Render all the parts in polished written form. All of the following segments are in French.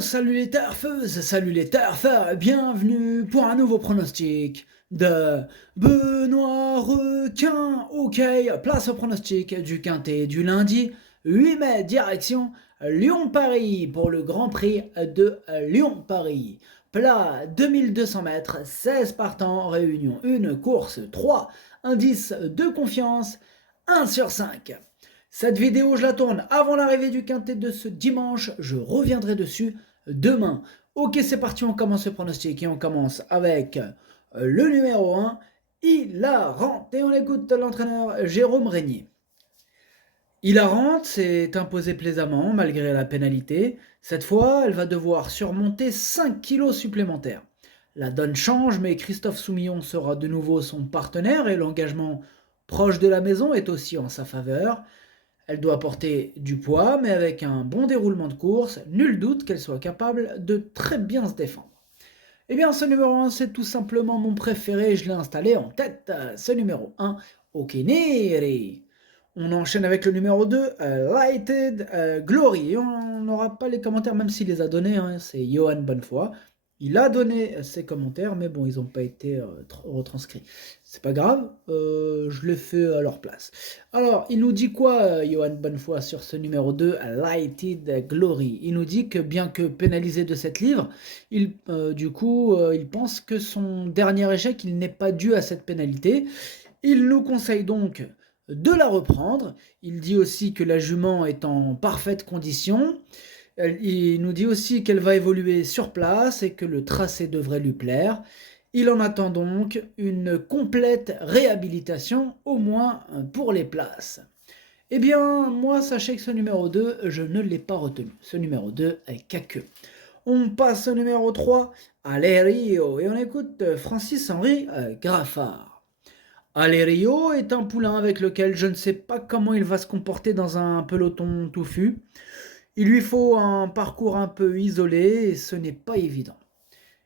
Salut les turfeuses, salut les turfeurs, bienvenue pour un nouveau pronostic de Benoît Requin. Ok, place au pronostic du quintet du lundi 8 mai, direction Lyon-Paris pour le Grand Prix de Lyon-Paris. Plat 2200 mètres, 16 partants, réunion 1, course 3, indice de confiance 1 sur 5. Cette vidéo, je la tourne avant l'arrivée du quintet de ce dimanche. Je reviendrai dessus demain. Ok, c'est parti, on commence le pronostic et on commence avec le numéro 1, Hilarante. Et on écoute l'entraîneur Jérôme Régnier. Hilarante s'est imposée plaisamment malgré la pénalité. Cette fois, elle va devoir surmonter 5 kilos supplémentaires. La donne change, mais Christophe Soumillon sera de nouveau son partenaire et l'engagement proche de la maison est aussi en sa faveur. Elle doit porter du poids, mais avec un bon déroulement de course, nul doute qu'elle soit capable de très bien se défendre. Eh bien, ce numéro 1, c'est tout simplement mon préféré, je l'ai installé en tête. Ce numéro 1, Okeneri. On enchaîne avec le numéro 2, Lighted Glory. Et on n'aura pas les commentaires, même s'il les a donnés, hein, c'est Johan Bonnefoy. Il a donné ses commentaires, mais bon, ils n'ont pas été retranscrits. C'est pas grave, je l'ai fait à leur place. Alors, il nous dit quoi, Johan Bonnefoy, sur ce numéro 2, Lighted Glory? Il nous dit que bien que pénalisé de cette livre, il pense que son dernier échec, il n'est pas dû à cette pénalité. Il nous conseille donc de la reprendre. Il dit aussi que la jument est en parfaite condition. Il nous dit aussi qu'elle va évoluer sur place et que le tracé devrait lui plaire. Il en attend donc une complète réhabilitation, au moins pour les places. Eh bien, moi, sachez que ce numéro 2, je ne l'ai pas retenu. Ce numéro 2 est caqueux. On passe au numéro 3, Alerio, et on écoute Francis-Henri Graffard. Alerio est un poulain avec lequel je ne sais pas comment il va se comporter dans un peloton touffu. Il lui faut un parcours un peu isolé et ce n'est pas évident.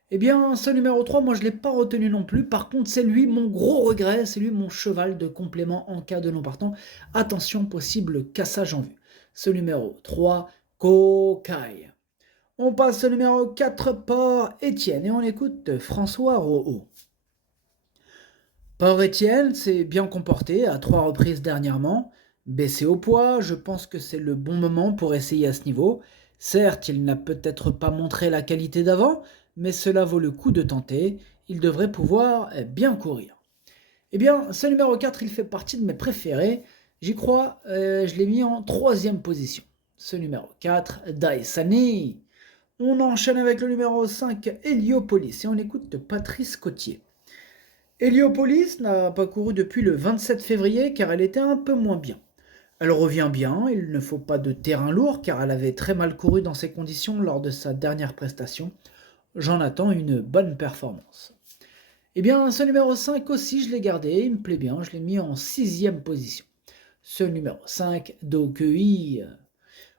Eh bien, ce numéro 3, moi je ne l'ai pas retenu non plus. Par contre, c'est lui mon gros regret, c'est lui mon cheval de complément en cas de non partant. Attention, possible cassage en vue. Ce numéro 3, Kokai. On passe au numéro 4, Port Étienne, et on écoute François Rohaut. Port Étienne s'est bien comporté à 3 reprises dernièrement. Baissé au poids, je pense que c'est le bon moment pour essayer à ce niveau. Certes, il n'a peut-être pas montré la qualité d'avant, mais cela vaut le coup de tenter. Il devrait pouvoir bien courir. Eh bien, ce numéro 4, il fait partie de mes préférés. J'y crois, je l'ai mis en 3e position. Ce numéro 4, Daesani. On enchaîne avec le numéro 5, Héliopolis, et on écoute Patrice Cotier. Héliopolis n'a pas couru depuis le 27 février car elle était un peu moins bien. Elle revient bien, il ne faut pas de terrain lourd car elle avait très mal couru dans ces conditions lors de sa dernière prestation. J'en attends une bonne performance. Eh bien, ce numéro 5 aussi, je l'ai gardé, il me plaît bien, je l'ai mis en 6e position. Ce numéro 5, Dokui.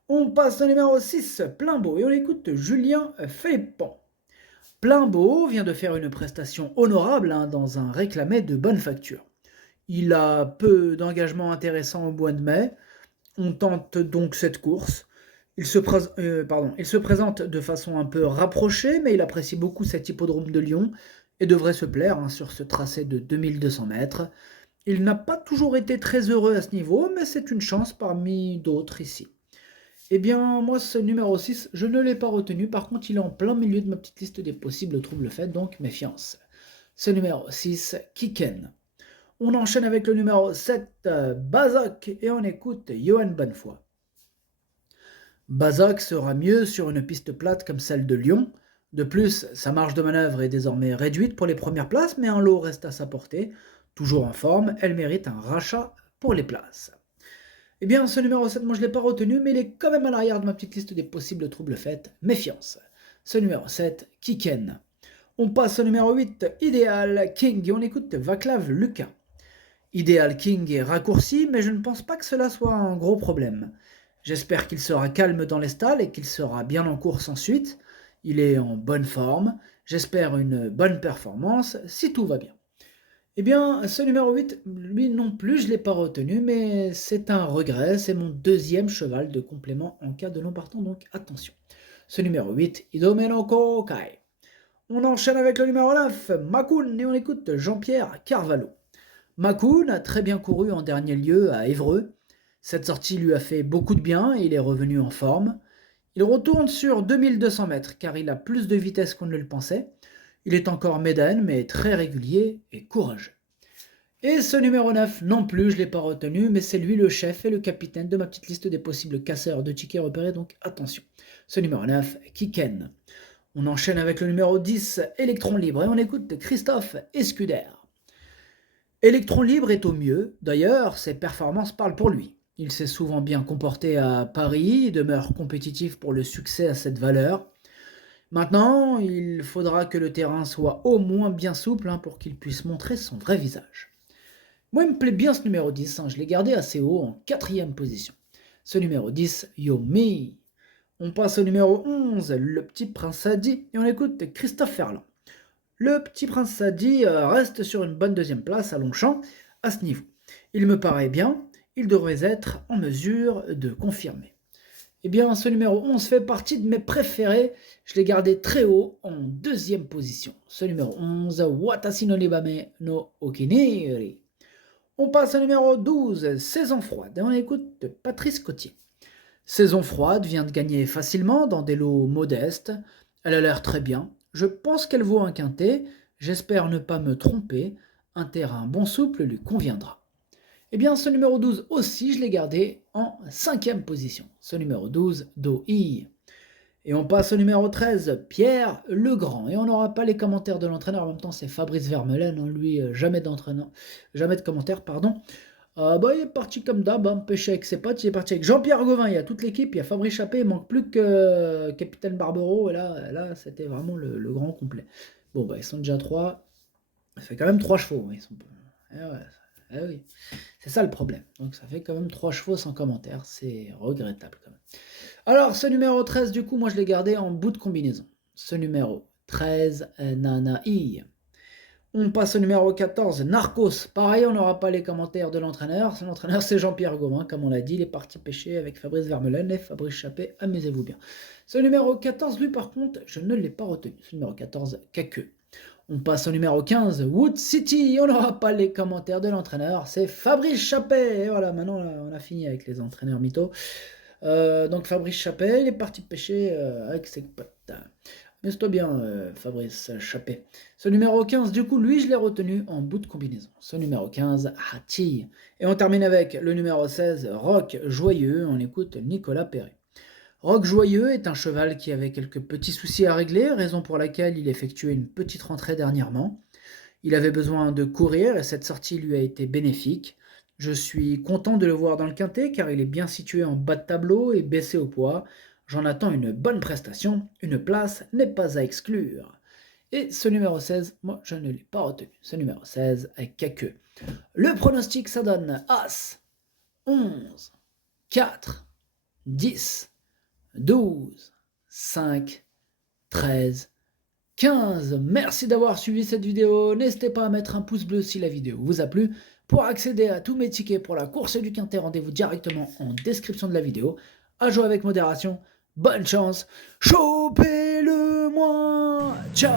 On passe au numéro 6, Plein-Beau, et on écoute Julien Philippon. Plein-Beau vient de faire une prestation honorable dans un réclamé de bonne facture. Il a peu d'engagements intéressants au mois de mai. On tente donc cette course. Il se présente de façon un peu rapprochée, mais il apprécie beaucoup cet hippodrome de Lyon et devrait se plaire sur ce tracé de 2200 mètres. Il n'a pas toujours été très heureux à ce niveau, mais c'est une chance parmi d'autres ici. Eh bien, moi, ce numéro 6, je ne l'ai pas retenu. Par contre, il est en plein milieu de ma petite liste des possibles troubles faits, donc méfiance. Ce numéro 6, Kiken. On enchaîne avec le numéro 7, Bazak, et on écoute Johan Bonnefoy. Bazak sera mieux sur une piste plate comme celle de Lyon. De plus, sa marge de manœuvre est désormais réduite pour les premières places, mais un lot reste à sa portée. Toujours en forme, elle mérite un rachat pour les places. Eh bien, ce numéro 7, moi je ne l'ai pas retenu, mais il est quand même à l'arrière de ma petite liste des possibles troubles faits. Méfiance. Ce numéro 7, Kiken. On passe au numéro 8, Ideal King, et on écoute Vaclav Lucas. Ideal King est raccourci, mais je ne pense pas que cela soit un gros problème. J'espère qu'il sera calme dans les stalles et qu'il sera bien en course ensuite. Il est en bonne forme. J'espère une bonne performance si tout va bien. Eh bien, ce numéro 8, lui non plus, je ne l'ai pas retenu, mais c'est un regret. C'est mon 2e cheval de complément en cas de non partant, donc attention. Ce numéro 8, Idomeno Kokai. On enchaîne avec le numéro 9, Makun, et on écoute Jean-Pierre Carvalho. Makun a très bien couru en dernier lieu à Évreux. Cette sortie lui a fait beaucoup de bien et il est revenu en forme. Il retourne sur 2200 mètres car il a plus de vitesse qu'on ne le pensait. Il est encore médane mais très régulier et courageux. Et ce numéro 9 non plus, je ne l'ai pas retenu, mais c'est lui le chef et le capitaine de ma petite liste des possibles casseurs de tickets repérés, donc attention. Ce numéro 9, Kiken. On enchaîne avec le numéro 10, Électron Libre, et on écoute Christophe Escuder. Électron Libre est au mieux, d'ailleurs, ses performances parlent pour lui. Il s'est souvent bien comporté à Paris, il demeure compétitif pour le succès à cette valeur. Maintenant, il faudra que le terrain soit au moins bien souple pour qu'il puisse montrer son vrai visage. Moi, il me plaît bien ce numéro 10, je l'ai gardé assez haut en 4e position. Ce numéro 10, Yomi. On passe au numéro 11, le petit prince Sadi, et on écoute Christophe Ferland. Le petit prince Sadi reste sur une bonne 2e place à Longchamp à ce niveau. Il me paraît bien, il devrait être en mesure de confirmer. Eh bien, ce numéro 11 fait partie de mes préférés, je l'ai gardé très haut en 2e position. Ce numéro 11, Watashi no Nibame no Okiniri. On passe au numéro 12, Saison froide, et on écoute Patrice Cotier. Saison froide vient de gagner facilement dans des lots modestes. Elle a l'air très bien. Je pense qu'elle vaut un quintet. J'espère ne pas me tromper. Un terrain bon souple lui conviendra. Eh bien, ce numéro 12 aussi, je l'ai gardé en 5e position. Ce numéro 12, Do-I. Et on passe au numéro 13, Pierre Legrand. Et on n'aura pas les commentaires de l'entraîneur. En même temps, c'est Fabrice Vermeulen. Lui, jamais de commentaires, pardon. Il est parti comme d'hab, pêché avec ses potes, il est parti avec Jean-Pierre Gauvin, il y a toute l'équipe, il y a Fabrice Chappé, il manque plus que Capitaine Barbero, et là c'était vraiment le grand complet. Bon, ils sont déjà 3, ça fait quand même 3 chevaux, ils sont... oui. C'est ça le problème, donc ça fait quand même 3 chevaux sans commentaire, c'est regrettable quand même. Alors, ce numéro 13, du coup, moi je l'ai gardé en bout de combinaison. Ce numéro 13, Nanaï. On passe au numéro 14, Narcos. Pareil, on n'aura pas les commentaires de l'entraîneur. L'entraîneur, c'est Jean-Pierre Gauvin, comme on l'a dit. Il est parti pêcher avec Fabrice Vermeulen et Fabrice Chappé. Amusez-vous bien. Ce numéro 14, lui, par contre, je ne l'ai pas retenu. Ce numéro 14, Kakeu. On passe au numéro 15, Wood City. On n'aura pas les commentaires de l'entraîneur. C'est Fabrice Chappé. Et voilà, maintenant, on a fini avec les entraîneurs mythos. Donc, Fabrice Chappé, il est parti pêcher avec ses potes. Amuse-toi bien, Fabrice Chappé. Ce numéro 15, du coup, lui, je l'ai retenu en bout de combinaison. Ce numéro 15, Hati. Et on termine avec le numéro 16, Rock Joyeux. On écoute Nicolas Perret. Rock Joyeux est un cheval qui avait quelques petits soucis à régler, raison pour laquelle il effectuait une petite rentrée dernièrement. Il avait besoin de courir et cette sortie lui a été bénéfique. Je suis content de le voir dans le quintet car il est bien situé en bas de tableau et baissé au poids. J'en attends une bonne prestation, une place n'est pas à exclure. Et ce numéro 16, moi je ne l'ai pas retenu. Ce numéro 16 avec Kakeu. Le pronostic, ça donne As, 11, 4, 10, 12, 5, 13, 15. Merci d'avoir suivi cette vidéo. N'hésitez pas à mettre un pouce bleu si la vidéo vous a plu. Pour accéder à tous mes tickets pour la course du quintet, rendez-vous directement en description de la vidéo. À jouer avec modération. Bonne chance, chopez-le-moi, ciao.